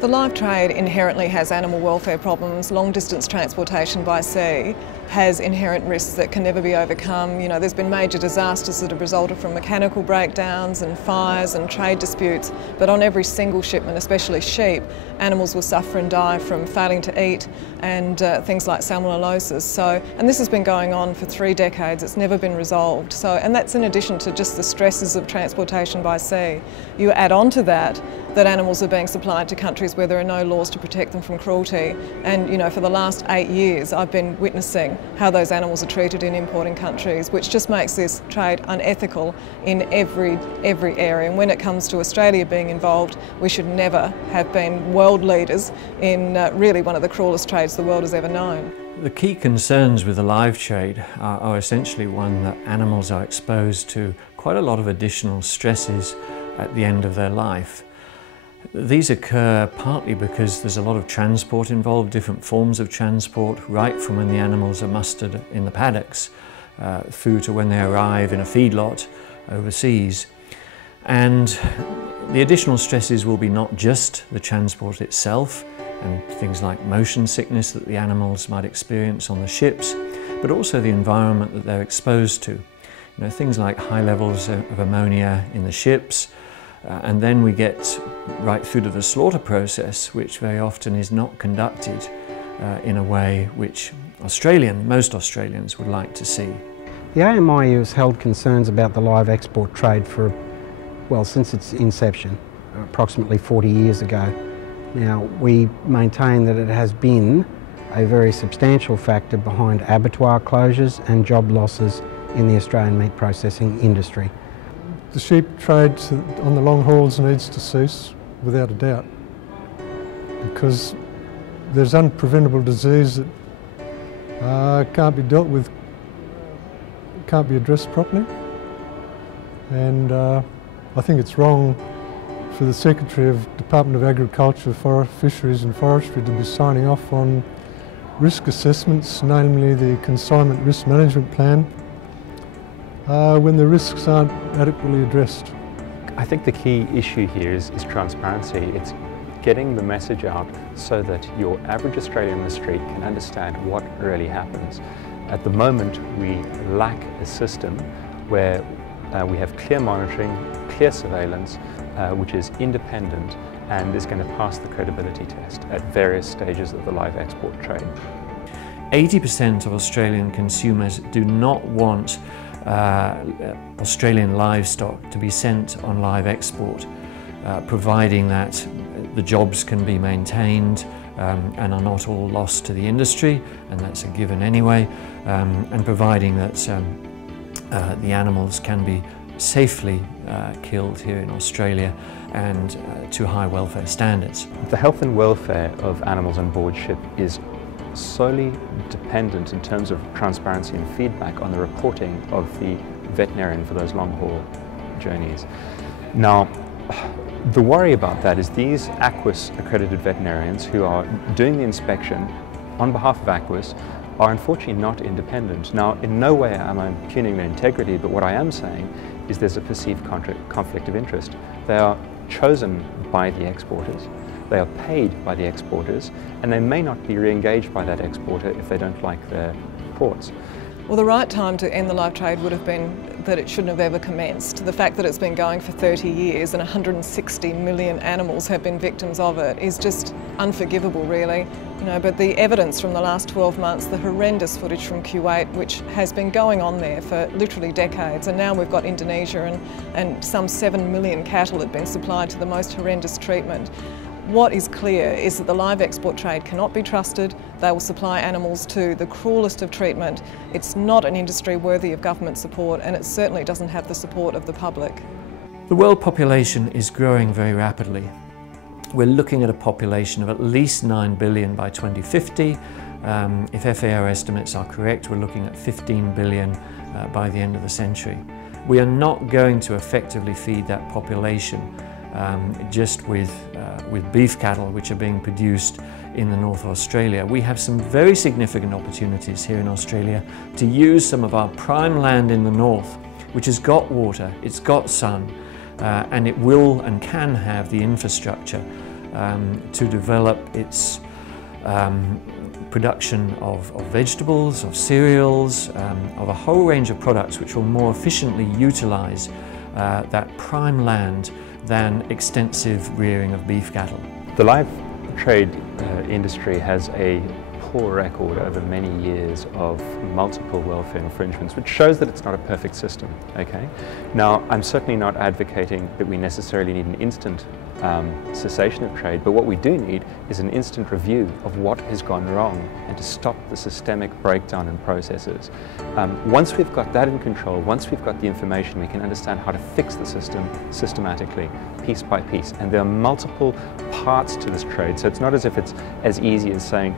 The live trade inherently has animal welfare problems. Long distance transportation by sea has inherent risks that can never be overcome. You know, there's been major disasters that have resulted from mechanical breakdowns and fires and trade disputes, but on every single shipment, especially sheep, animals will suffer and die from failing to eat and things like salmonellosis. And this has been going on for 3 decades. It's never been resolved. And that's in addition to just the stresses of transportation by sea. You add on to that animals are being supplied to countries where there are no laws to protect them from cruelty. And you know, for the last 8 years I've been witnessing how those animals are treated in importing countries, which just makes this trade unethical in every area. And when it comes to Australia being involved, we should never have been world leaders in really one of the cruelest trades the world has ever known. The key concerns with the live trade are essentially one that animals are exposed to quite a lot of additional stresses at the end of their life. These occur partly because there's a lot of transport involved, different forms of transport, right from when the animals are mustered in the paddocks through to when they arrive in a feedlot overseas. And the additional stresses will be not just the transport itself and things like motion sickness that the animals might experience on the ships, but also the environment that they're exposed to. You know, things like high levels of ammonia in the ships, and then we get right through to the slaughter process, which very often is not conducted in a way which most Australians would like to see. The AMI has held concerns about the live export trade for, well, since its inception, approximately 40 years ago. Now, we maintain that it has been a very substantial factor behind abattoir closures and job losses in the Australian meat processing industry. The sheep trade on the long hauls needs to cease, without a doubt, because there's unpreventable disease that can't be dealt with, can't be addressed properly. And I think it's wrong for the Secretary of Department of Agriculture, Fisheries and Forestry to be signing off on risk assessments, namely the Consignment Risk Management Plan, when the risks aren't adequately addressed. I think the key issue here is transparency. It's getting the message out so that your average Australian in the street can understand what really happens. At the moment, we lack a system where we have clear monitoring, clear surveillance, which is independent and is going to pass the credibility test at various stages of the live export trade. 80% of Australian consumers do not want Australian livestock to be sent on live export, providing that the jobs can be maintained and are not all lost to the industry, and that's a given anyway, and providing that the animals can be safely killed here in Australia and to high welfare standards. The health and welfare of animals on board ship is solely dependent in terms of transparency and feedback on the reporting of the veterinarian for those long haul journeys. Now, the worry about that is these AQIS accredited veterinarians who are doing the inspection on behalf of AQIS are unfortunately not independent. Now, in no way am I impugning their integrity, but what I am saying is there's a perceived conflict of interest. They are chosen by the exporters, they are paid by the exporters, and they may not be re-engaged by that exporter if they don't like their reports. Well, the right time to end the live trade would have been that it shouldn't have ever commenced. The fact that it's been going for 30 years and 160 million animals have been victims of it is just unforgivable, really. You know, but the evidence from the last 12 months, the horrendous footage from Kuwait, which has been going on there for literally decades, and now we've got Indonesia and some 7 million cattle have been supplied to the most horrendous treatment. What is clear is that the live export trade cannot be trusted. They will supply animals to the cruelest of treatment. It's not an industry worthy of government support, and it certainly doesn't have the support of the public. The world population is growing very rapidly. We're looking at a population of at least 9 billion by 2050. If FAO estimates are correct, we're looking at 15 billion by the end of the century. We are not going to effectively feed that population just with beef cattle which are being produced in the north of Australia. We have some very significant opportunities here in Australia to use some of our prime land in the north, which has got water, it's got sun, and it will and can have the infrastructure to develop its production of vegetables, of cereals, of a whole range of products which will more efficiently utilise that prime land than extensive rearing of beef cattle. The live trade industry has a poor record over many years of multiple welfare infringements, which shows that it's not a perfect system. Okay. Now, I'm certainly not advocating that we necessarily need an instant cessation of trade, but what we do need is an instant review of what has gone wrong and to stop the systemic breakdown in processes. Once we've got that in control, once we've got the information, we can understand how to fix the system systematically, piece by piece. And there are multiple parts to this trade, so it's not as if it's as easy as saying,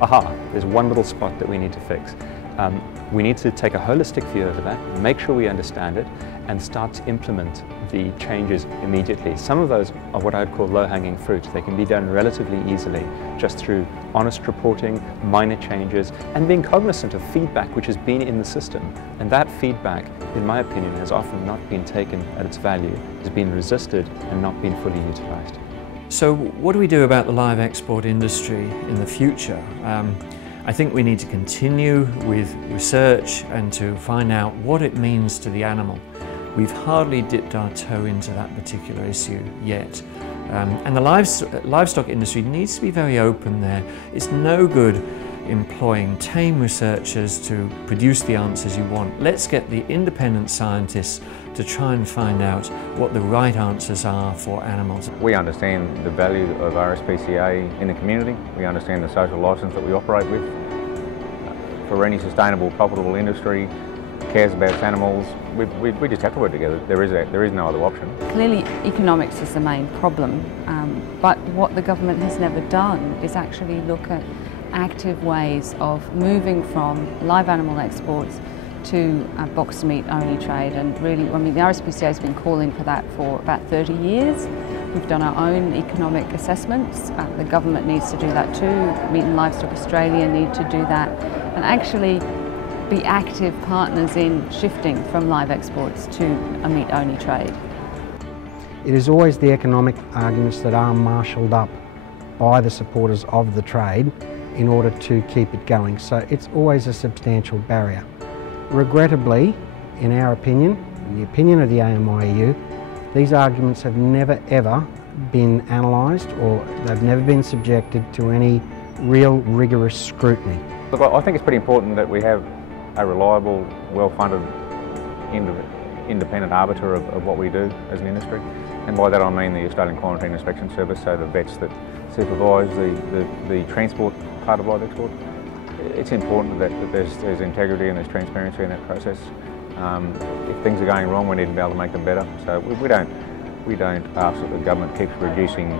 aha, there's one little spot that we need to fix. We need to take a holistic view over that, make sure we understand it, and start to implement the changes immediately. Some of those are what I'd call low-hanging fruit. They can be done relatively easily, just through honest reporting, minor changes, and being cognizant of feedback which has been in the system. And that feedback, in my opinion, has often not been taken at its value, has been resisted and not been fully utilised. So what do we do about the live export industry in the future? I think we need to continue with research and to find out what it means to the animal. We've hardly dipped our toe into that particular issue yet. And the livestock industry needs to be very open there. It's no good employing tame researchers to produce the answers you want. Let's get the independent scientists to try and find out what the right answers are for animals. We understand the value of RSPCA in the community. We understand the social licence that we operate with. For any sustainable, profitable industry, cares about its animals, we just have to work together. There is no other option. Clearly economics is the main problem, but what the government has never done is actually look at active ways of moving from live animal exports to boxed meat only trade. And really, I mean, the RSPCA has been calling for that for about 30 years. We've done our own economic assessments. The government needs to do that too. Meat and Livestock Australia need to do that and actually be active partners in shifting from live exports to a meat only trade. It is always the economic arguments that are marshalled up by the supporters of the trade in order to keep it going. So it's always a substantial barrier. Regrettably, in our opinion, in the opinion of the AMIEU, these arguments have never ever been analysed, or they've never been subjected to any real rigorous scrutiny. Look, I think it's pretty important that we have a reliable, well-funded, independent arbiter of what we do as an industry. And by that I mean the Australian Quarantine Inspection Service, so the vets that supervise the transport part of live export. It's important that there's integrity and there's transparency in that process. If things are going wrong, we need to be able to make them better. So we don't ask that the government keeps reducing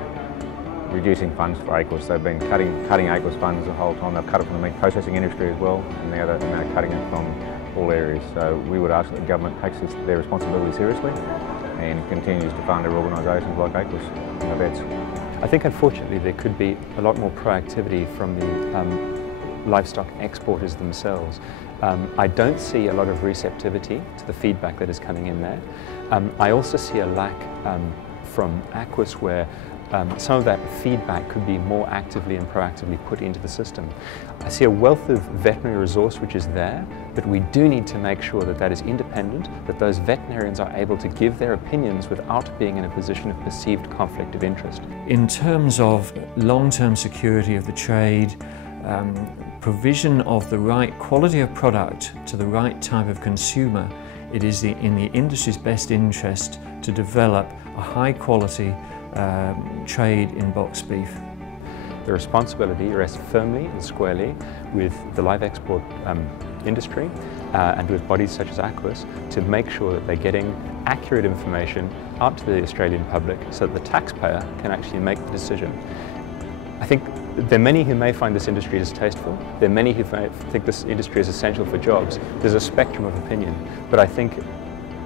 funds for AQIS. They've been cutting AQIS funds the whole time. They've cut it from the meat processing industry as well, and now they're cutting it from all areas. So we would ask that the government takes their responsibility seriously and continues to fund their organisations like AQIS and the vets. I think unfortunately there could be a lot more proactivity from the livestock exporters themselves. I don't see a lot of receptivity to the feedback that is coming in there. I also see a lack from AQIS where some of that feedback could be more actively and proactively put into the system. I see a wealth of veterinary resource which is there, but we do need to make sure that that is independent, that those veterinarians are able to give their opinions without being in a position of perceived conflict of interest. In terms of long-term security of the trade, provision of the right quality of product to the right type of consumer, it is in the industry's best interest to develop a high-quality trade in boxed beef. The responsibility rests firmly and squarely with the live export industry and with bodies such as AQIS to make sure that they're getting accurate information out to the Australian public so that the taxpayer can actually make the decision. I think there are many who may find this industry distasteful. There are many who think this industry is essential for jobs. There's a spectrum of opinion, but I think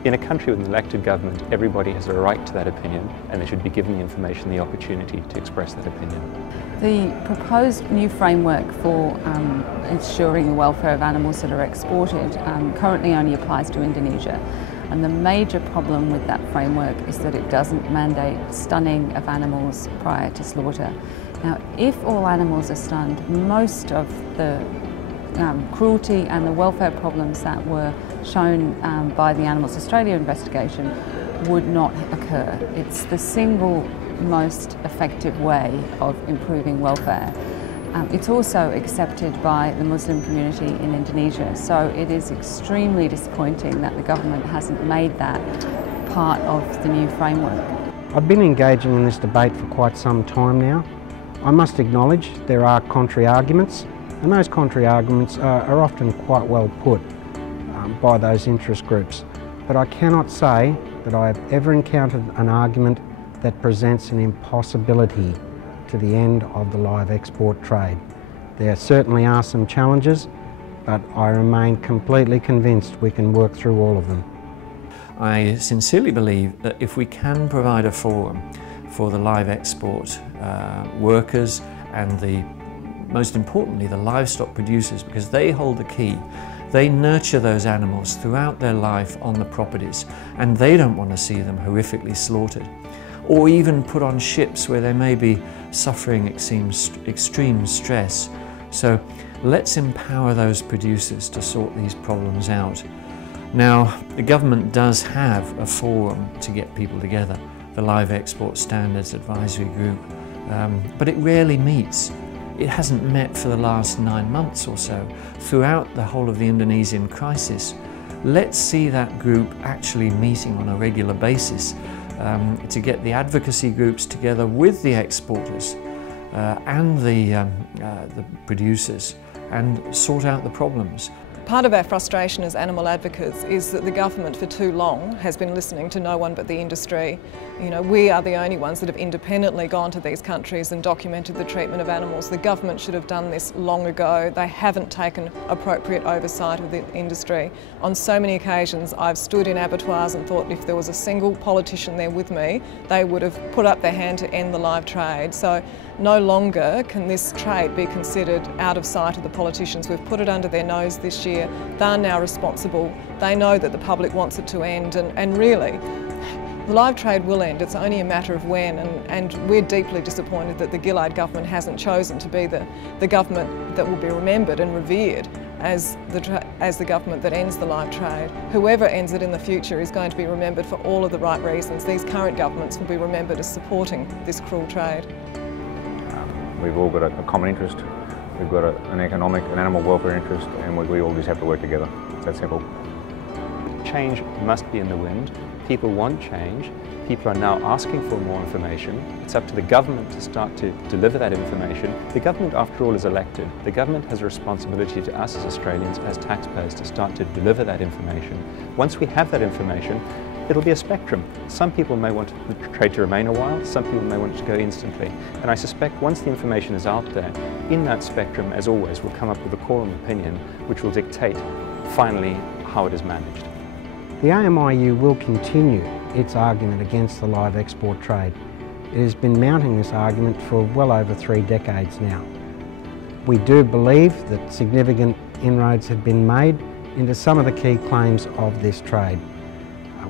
in a country with an elected government, everybody has a right to that opinion and they should be given the information, the opportunity to express that opinion. The proposed new framework for ensuring the welfare of animals that are exported currently only applies to Indonesia. And the major problem with that framework is that it doesn't mandate stunning of animals prior to slaughter. Now, if all animals are stunned, most of the cruelty and the welfare problems that were shown by the Animals Australia investigation would not occur. It's the single most effective way of improving welfare. It's also accepted by the Muslim community in Indonesia, so it is extremely disappointing that the government hasn't made that part of the new framework. I've been engaging in this debate for quite some time now. I must acknowledge there are contrary arguments, and those contrary arguments are often quite well put by those interest groups. But I cannot say that I have ever encountered an argument that presents an impossibility to the end of the live export trade. There certainly are some challenges, but I remain completely convinced we can work through all of them. I sincerely believe that if we can provide a forum for the live export workers and most importantly the livestock producers, because they hold the key. They nurture those animals throughout their life on the properties, and they don't want to see them horrifically slaughtered, or even put on ships where they may be suffering extreme stress. So let's empower those producers to sort these problems out. Now, the government does have a forum to get people together, the Live Export Standards Advisory Group, but it rarely meets. It hasn't met for the last 9 months or so, throughout the whole of the Indonesian crisis. Let's see that group actually meeting on a regular basis to get the advocacy groups together with the exporters and the producers and sort out the problems. Part of our frustration as animal advocates is that the government for too long has been listening to no one but the industry. You know, we are the only ones that have independently gone to these countries and documented the treatment of animals. The government should have done this long ago. They haven't taken appropriate oversight of the industry. On so many occasions I've stood in abattoirs and thought if there was a single politician there with me, they would have put up their hand to end the live trade. So no longer can this trade be considered out of sight of the politicians. We've put it under their nose this year. They're now responsible. They know that the public wants it to end, and really, the live trade will end. It's only a matter of when, and we're deeply disappointed that the Qld government hasn't chosen to be the government that will be remembered and revered as the government that ends the live trade. Whoever ends it in the future is going to be remembered for all of the right reasons. These current governments will be remembered as supporting this cruel trade. We've all got a common interest. We've got an economic and animal welfare interest, and we all just have to work together. It's that simple. Change must be in the wind. People want change. People are now asking for more information. It's up to the government to start to deliver that information. The government, after all, is elected. The government has a responsibility to us as Australians, as taxpayers, to start to deliver that information. Once we have that information, it'll be a spectrum. Some people may want the trade to remain a while, some people may want it to go instantly. And I suspect once the information is out there, in that spectrum, as always, we'll come up with a quorum opinion which will dictate, finally, how it is managed. The AMIU will continue its argument against the live export trade. It has been mounting this argument for well over 3 decades now. We do believe that significant inroads have been made into some of the key claims of this trade.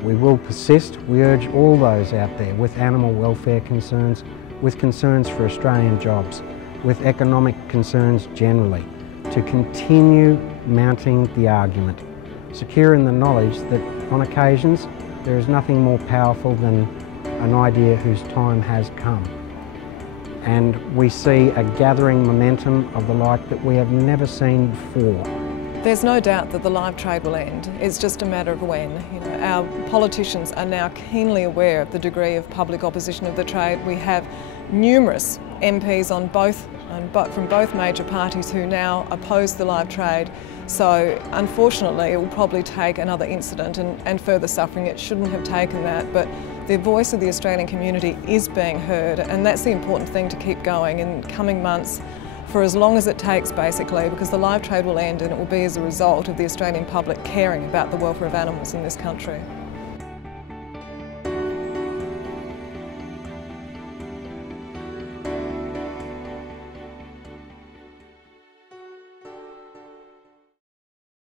We will persist. We urge all those out there with animal welfare concerns, with concerns for Australian jobs, with economic concerns generally, to continue mounting the argument, secure in the knowledge that on occasions there is nothing more powerful than an idea whose time has come. And we see a gathering momentum of the like that we have never seen before. There's no doubt that the live trade will end. It's just a matter of when. You know, our politicians are now keenly aware of the degree of public opposition of the trade. We have numerous MPs from both major parties who now oppose the live trade. So unfortunately it will probably take another incident and further suffering. It shouldn't have taken that, but the voice of the Australian community is being heard, and that's the important thing to keep going in coming months, for as long as it takes basically, because the live trade will end and it will be as a result of the Australian public caring about the welfare of animals in this country.